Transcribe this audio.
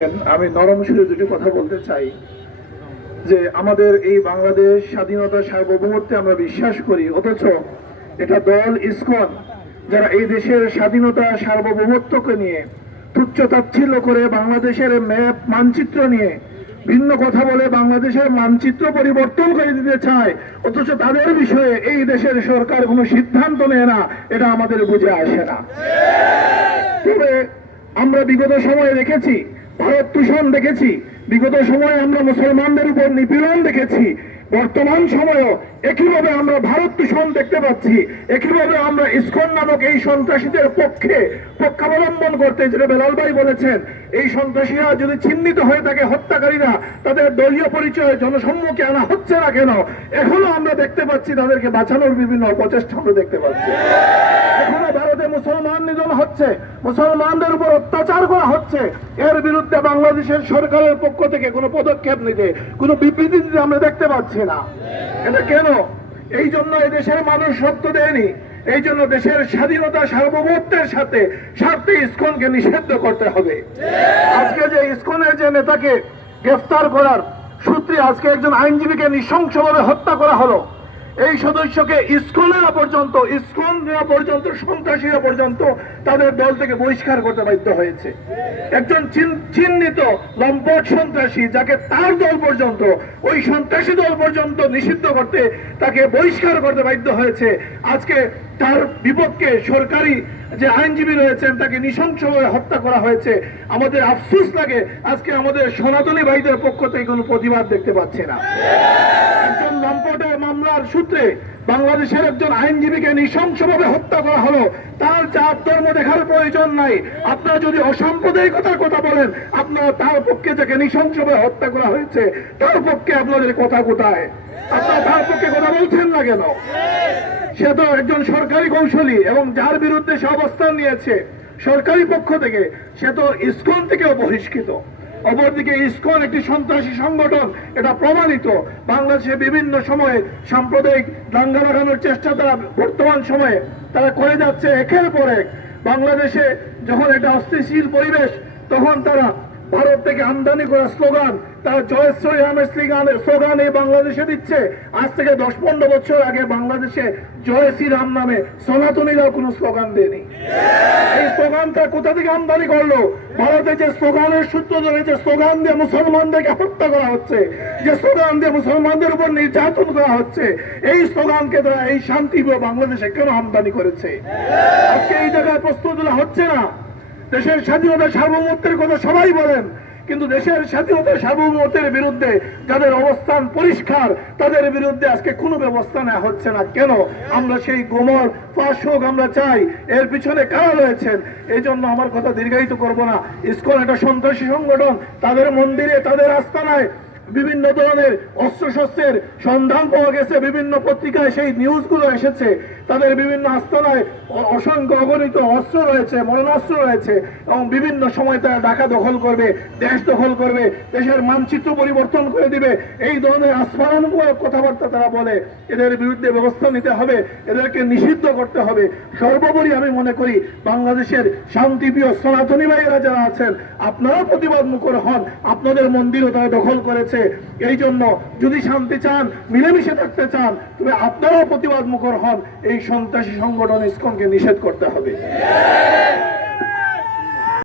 আমি নরম সুরে দুটি কথা বলতে চাই যে আমাদের এই বাংলাদেশ স্বাধীনতা সার্বভৌমত্বে আমরা বিশ্বাস করি, অথচ এটা দল ইসকন যারা এই দেশের স্বাধীনতা সার্বভৌমত্বকে নিয়ে তুচ্ছ তাচ্ছিল্য করে বাংলাদেশের ম্যাপ মানচিত্র নিয়ে ভিন্ন কথা বলে বাংলাদেশের মানচিত্র পরিবর্তন করে দিতে চায়, অথচ তাদের বিষয়ে এই দেশের সরকার কোনো সিদ্ধান্ত নেয় না। এটা আমাদের বুঝে আসে না। তবে আমরা বিগত সময়ে দেখেছি ভারত দূষণ দেখেছি, বিগত সময়ে আমরা মুসলমানদের উপর নিপীড়ন দেখেছি, বর্তমান সময়েও একইভাবে আমরা ভারত দূষণ দেখতে পাচ্ছি। একইভাবে আমরা ইসকন নামক এই সন্ত্রাসীদের পক্ষাবলম্বন করতে, যেটা বেলাল ভাই বলেছেন, এই সন্ত্রাসীরা যদি চিহ্নিত হয়ে থাকে, হত্যাকারীরা তাদের দলীয় পরিচয় জনসম্মুখে আনা হচ্ছে না কেন? এখনো আমরা দেখতে পাচ্ছি তাদেরকে বাঁচানোর বিভিন্ন প্রচেষ্টা আমরা দেখতে পাচ্ছি। এখনো ভারতে মুসলমান নিধন হচ্ছে, মুসলমানদের উপর অত্যাচার করা হচ্ছে। এর বিরুদ্ধে বাংলাদেশের সরকারের পক্ষ থেকে কোনো পদক্ষেপ নিতে, কোনো বিবৃতি দিতে আমরা দেখতে পাচ্ছি না। এটা কেন? এই জন্য এই দেশের মানুষ রক্ত দেয়নি, এই জন্য দেশের স্বাধীনতা সার্বভৌমত্বের সাথে স্বার্থে ইসকনকে নিষিদ্ধ করতে হবে। আজকে যে ইসকনের যে নেতাকে গ্রেফতার করার সূত্রে আজকে একজন আইনজীবীকে নৃশংসভাবে হত্যা করা হলো, এই সদস্যকে ইসকনরা পর্যন্ত সন্ত্রাসীরা পর্যন্ত তাদের দল থেকে বহিষ্কার করতে বাধ্য হয়েছে। একজন চিহ্নিত লম্পট সন্ত্রাসী যাকে তার দল পর্যন্ত, ওই সন্ত্রাসী দল পর্যন্ত নিষিদ্ধ করতে, তাকে বহিষ্কার করতে বাধ্য হয়েছে। আজকে তার বিপক্ষে সরকারি যে আইনজীবী রয়েছেন তাকে নৃশংসভাবে হত্যা করা হয়েছে। আমাদের আফসোস লাগে আজকে আমাদের সনাতনী ভাইদের পক্ষ থেকে কোনো প্রতিবাদ দেখতে পাচ্ছি না। একজন লম্পটের মামলার সূত্রে বাংলাদেশের একজন আইনজীবীকে নৃশংসভাবে হত্যা করা হলো। তার জাত ধর্ম দেখার প্রয়োজন নাই। আপনারা যদি অসাম্প্রদায়িকতার কথা বলেন, আপনারা তার পক্ষে যাকে নৃশংসভাবে হত্যা করা হয়েছে তার পক্ষে আপনাদের কথা কোথায়? আপনারা তার পক্ষে কথা বলছেন না কেন? সে তো একজন সরকারি কৌশলী এবং যার বিরুদ্ধে সে অবস্থান নিয়েছে সরকারি পক্ষ থেকে, সে তো ইসকন থেকেও বহিষ্কৃত। অপরদিকে ইসকন একটি সন্ত্রাসী সংগঠন, এটা প্রমাণিত। বাংলাদেশে বিভিন্ন সময়ে সাম্প্রদায়িক দাঙ্গা লাগানোর চেষ্টা তারা বর্তমান সময়ে তারা করে যাচ্ছে একের পর এক। বাংলাদেশে যখন একটা অস্থিতিশীল পরিবেশ, তখন তারা ভারত থেকে আমদানি করা স্লোগান, তারা জয় শ্রীরামের স্লোগান এই বাংলাদেশে দিচ্ছে। আজ থেকে 10-15 বছর আগে বাংলাদেশে জয় শ্রীরাম নামে সনাতনীরাও কোনো স্লোগান দেয়নি। এই স্লোগানটা কোথা থেকে আমদানি করলো? ভারতে যে স্লোগানের সূত্র ধরে, যে স্লোগান দিয়ে মুসলমানদেরকে হত্যা করা হচ্ছে, যে স্লোগান দিয়ে মুসলমানদের উপর নির্যাতন করা হচ্ছে, এই স্লোগানকে তারা এই শান্তি বাংলাদেশে কেন আমদানি করেছে? আজকে এই জায়গায় প্রশ্ন তোলা হচ্ছে না। দেশের স্বাধীনতা সার্বভৌমত্বের কথা সবাই বলেন, কিন্তু দেশের স্বাধীনতা সার্বভৌমত্বের বিরুদ্ধে যাদের অবস্থান পরিষ্কার, তাদের বিরুদ্ধে আজকে কোনো ব্যবস্থা নেওয়া হচ্ছে না কেন? আমরা সেই গোমর ফাঁস হোক আমরা চাই। এর পিছনে কারা রয়েছেন? এই জন্য আমার কথা দীর্ঘায়িত করব না। ইসকন একটা সন্ত্রাসী সংগঠন। তাদের মন্দিরে, তাদের আস্তানায় বিভিন্ন ধরনের অস্ত্রশস্ত্রের সন্ধান পাওয়া গেছে, বিভিন্ন পত্রিকায় সেই নিউজগুলো এসেছে। তাদের বিভিন্ন আস্তানায় অসংখ্য অগণিত অস্ত্র রয়েছে, মরণাস্ত্র রয়েছে, এবং বিভিন্ন সময় তারা ঢাকা দখল করবে, দেশ দখল করবে, দেশের মানচিত্র পরিবর্তন করে দিবে। এই ধরনের আস্ফালনমূলক কথাবার্তা তারা বলে। এদের বিরুদ্ধে ব্যবস্থা নিতে হবে, এদেরকে নিষিদ্ধ করতে হবে। সর্বোপরি আমি মনে করি বাংলাদেশের শান্তিপ্রিয় সনাতনী ভাইয়েরা যারা আছেন, আপনারা প্রতিবাদ মুখর হন। আপনাদের মন্দিরও তারা দখল করেছে। এই জন্য যদি শান্তি চান, মিলেমিশে থাকতে চান, তবে আপনারাও প্রতিবাদ মুখর হন। এই সন্ত্রাসী সংগঠন ইসকনকে নিষেধ করতে হবে।